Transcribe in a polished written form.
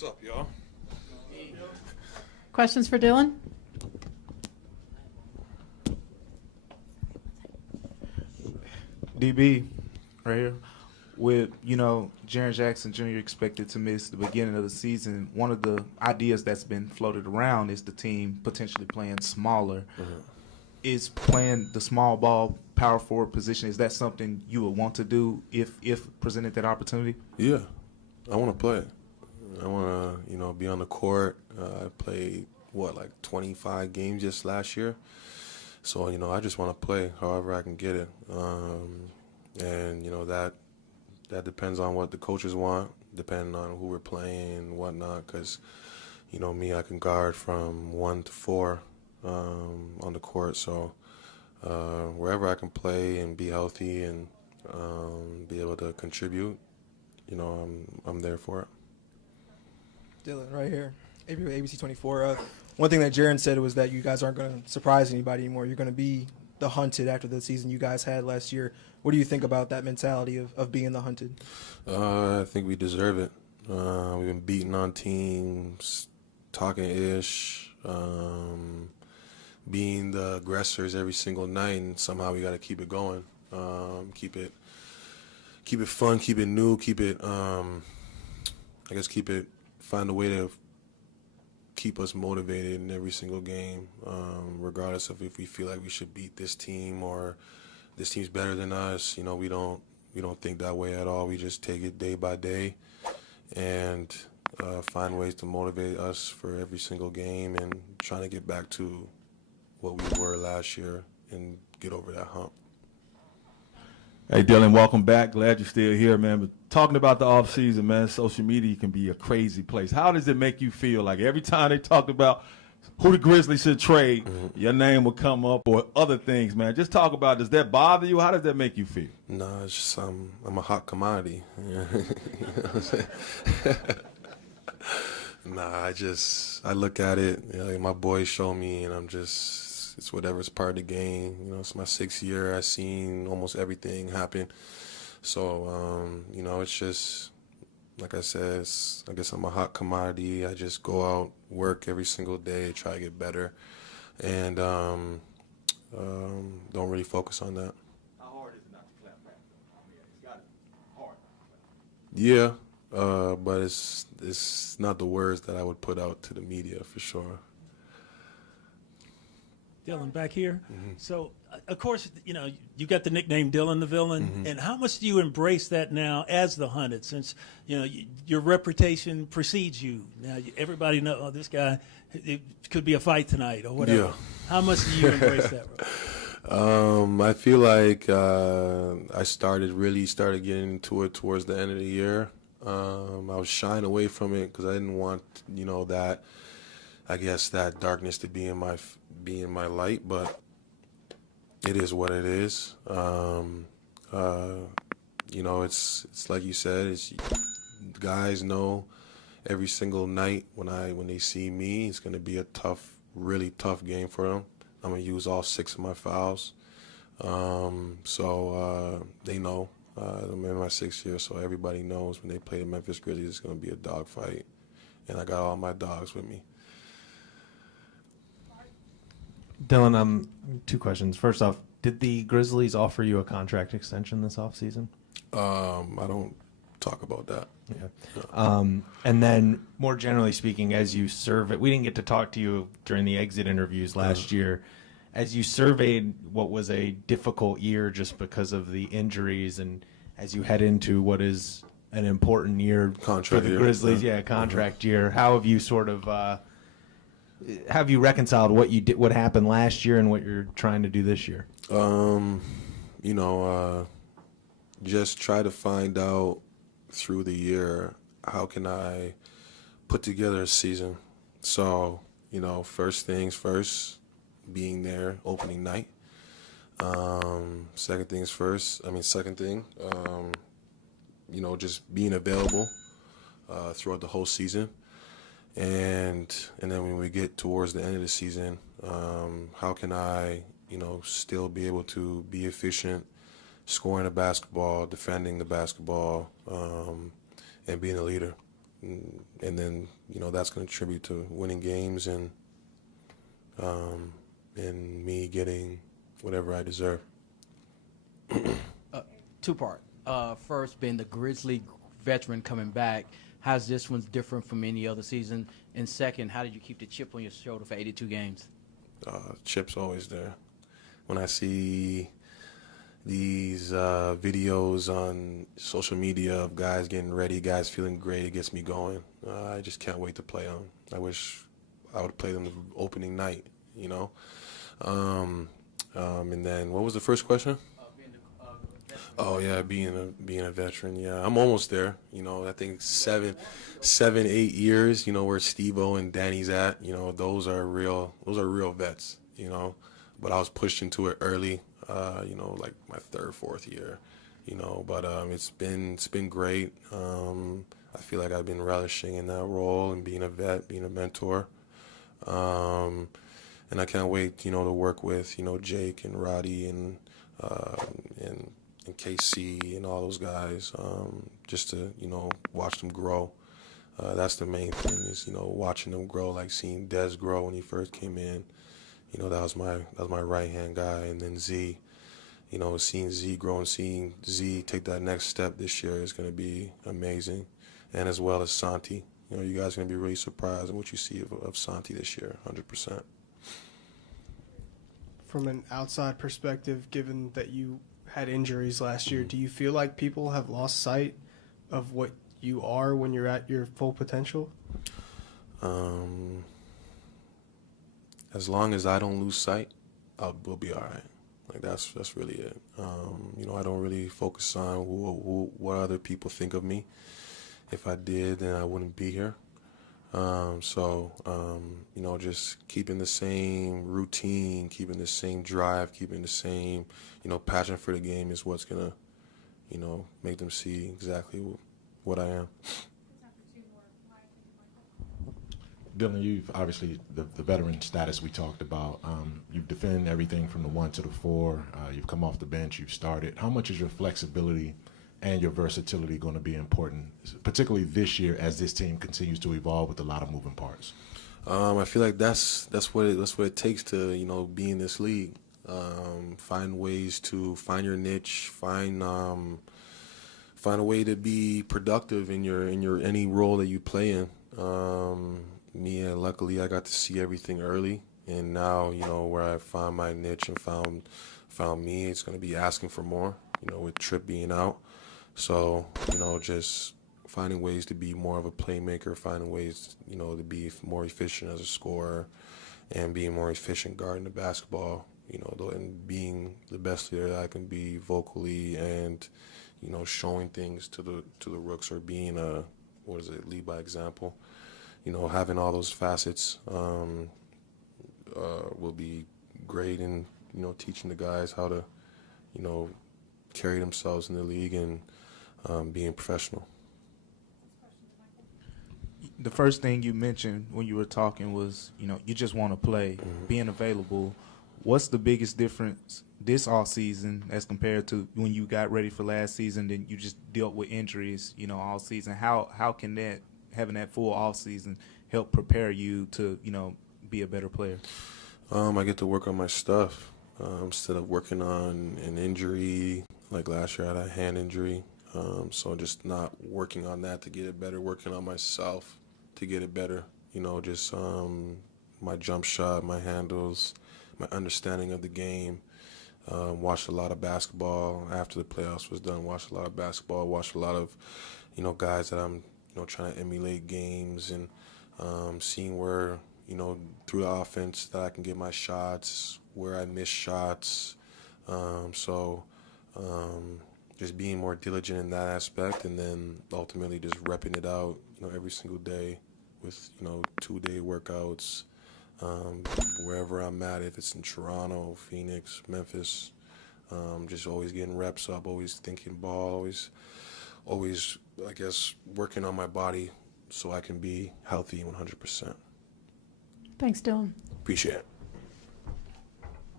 What's up, y'all? Questions for Dillon? DB, right here. With, Jaren Jackson Jr. expected to miss the beginning of the season, one of the ideas that's been floated around is the team potentially playing smaller. Mm-hmm. Is playing the small ball power forward position, is that something you would want to do if presented that opportunity? Yeah, I want to play. I want to, be on the court. I played, 25 games just last year. So, I just want to play however I can get it. And, that depends on what the coaches want, depending on who we're playing and whatnot. Because, me, I can guard from 1 to 4 on the court. So wherever I can play and be healthy and be able to contribute, I'm there for it. Dillon, right here, ABC 24. One thing that Jaren said was that you guys aren't going to surprise anybody anymore. You're going to be the hunted after the season you guys had last year. What do you think about that mentality of being the hunted? I think we deserve it. We've been beating on teams, talking ish, being the aggressors every single night, and somehow we got to keep it going. Keep it fun, keep it new, find a way to keep us motivated in every single game, regardless of if we feel like we should beat this team or this team's better than us. We don't think that way at all. We just take it day by day and find ways to motivate us for every single game and trying to get back to what we were last year and get over that hump. Hey, Dillon, welcome back. Glad you're still here, man. But talking about the offseason, man, social media can be a crazy place. How does it make you feel? Like every time they talked about who the Grizzlies should trade, your name will come up or other things, man. Just talk about, does that bother you? How does that make you feel? No, it's just I'm a hot commodity. You know what I'm saying? I look at it, like my boys show me, and it's whatever's part of the game. It's my 6th year. I've seen almost everything happen. So, it's just, like I said, I guess I'm a hot commodity. I just go out, work every single day, try to get better, and don't really focus on that. How hard is it not to clap back, though? I mean, it's got hard. Yeah, but it's not the words that I would put out to the media for sure. Dillon, back here. So, of course, you got the nickname Dillon the Villain. And how much do you embrace that now as the hunted, since, your reputation precedes you? Now, everybody knows, oh, this guy, it could be a fight tonight or whatever. Yeah. How much do you embrace that? I feel like I started getting into it towards the end of the year. I was shying away from it because I didn't want, that darkness to be in my light, but it is what it is. It's like you said, guys know every single night when they see me, it's going to be a really tough game for them. I'm going to use all 6 of my fouls. So they know. I'm in my 6th year, so everybody knows when they play the Memphis Grizzlies, it's going to be a dogfight. And I got all my dogs with me. Dillon, 2 questions. First off, did the Grizzlies offer you a contract extension this offseason? I don't talk about that. Yeah. And then, more generally speaking, as you survey, we didn't get to talk to you during the exit interviews last year. As you surveyed what was a difficult year just because of the injuries, and as you head into what is an important year for the Grizzlies, contract year, how have you sort of have you reconciled what you did, what happened last year, and what you're trying to do this year? Just try to find out through the year how can I put together a season. So, first things first, being there opening night. Second thing, just being available throughout the whole season. And then when we get towards the end of the season, how can I, still be able to be efficient, scoring the basketball, defending the basketball, and being a leader. and then that's going to contribute to winning games and me getting whatever I deserve. Two-part. First, being the Grizzly veteran coming back, how's this one different from any other season? And second, how did you keep the chip on your shoulder for 82 games? Chip's always there. When I see these videos on social media of guys getting ready, guys feeling great, it gets me going. I just can't wait to play them. I wish I would play them the opening night, and then what was the first question? Oh yeah, being a veteran. Yeah, I'm almost there. I think 7, 8 years. Where Steve-O and Danny's at. Those are real vets. But I was pushed into it early. Like my 3rd, 4th year. But it's been great. I feel like I've been relishing in that role and being a vet, being a mentor. And I can't wait, to work with, Jake and Roddy and KC and all those guys, just to, watch them grow. That's the main thing is, watching them grow, like seeing Dez grow when he first came in. That was my right-hand guy. And then Z, seeing Z grow and seeing Z take that next step this year is going to be amazing. And as well as Santi. You guys are going to be really surprised at what you see of Santi this year, 100%. From an outside perspective, given that you had injuries last year, do you feel like people have lost sight of what you are when you're at your full potential? As long as I don't lose sight, we'll be all right. Like that's really it. I don't really focus on what other people think of me. If I did, then I wouldn't be here. Just keeping the same routine, keeping the same drive, keeping the same, passion for the game is what's going to, make them see exactly what I am. Dillon, you've obviously the veteran status we talked about. You've defended everything from the 1 to the 4. You've come off the bench. You've started. How much is your flexibility and your versatility going to be important, particularly this year as this team continues to evolve with a lot of moving parts? I feel like that's what it takes to be in this league. Find ways to find your niche, find a way to be productive in your any role that you play in. Luckily I got to see everything early, and now where I found my niche and found me, it's going to be asking for more. With Tripp being out. So, just finding ways to be more of a playmaker, finding ways, to be more efficient as a scorer and being more efficient guarding the basketball, and being the best leader that I can be vocally and, showing things to the rooks or being lead by example. Having all those facets will be great in, teaching the guys how to, carry themselves in the league and being professional. The first thing you mentioned when you were talking was, you just want to play, being available. What's the biggest difference this offseason as compared to when you got ready for last season and you just dealt with injuries, all season? How can that, having that full offseason, help prepare you to, be a better player? I get to work on my stuff instead of working on an injury. Like last year I had a hand injury, so just not working on that to get it better, working on myself to get it better. Just my jump shot, my handles, my understanding of the game. Watched a lot of basketball after the playoffs was done. Watched a lot of basketball. Watched a lot of, guys that I'm, trying to emulate games and seeing where, through the offense that I can get my shots, where I miss shots. Just being more diligent in that aspect, and then ultimately just repping it out, every single day with, 2-day workouts, wherever I'm at, if it's in Toronto, Phoenix, Memphis, just always getting reps up, always thinking ball, always, I guess, working on my body so I can be healthy 100%. Thanks, Dillon. Appreciate it.